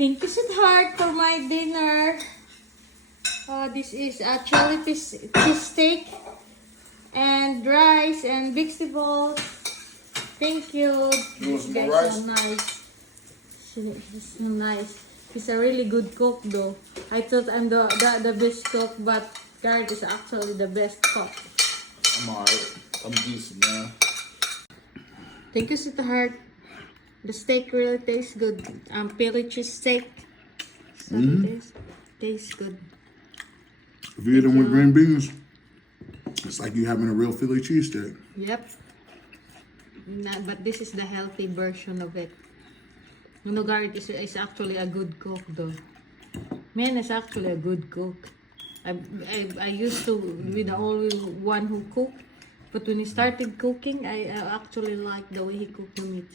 Thank you, sweetheart, for my dinner. This is actually cheese steak and rice and vegetables. Thank you. You want This some more guy's rice? so nice. He's so nice. He's a really good cook, though. I thought I'm the best cook, but Garrett is actually the best cook. I'm alright. I'm decent, man. Thank you, sweetheart. The steak really tastes good. Philly cheese steak. So it tastes good. If you eat them with green beans, it's like you having a real Philly cheesesteak. Yep. But this is the healthy version of it. Garrett is actually a good cook, though. Man is actually a good cook. I used to be the only one who cooked, but when he started cooking, I actually like the way he cooked the meat.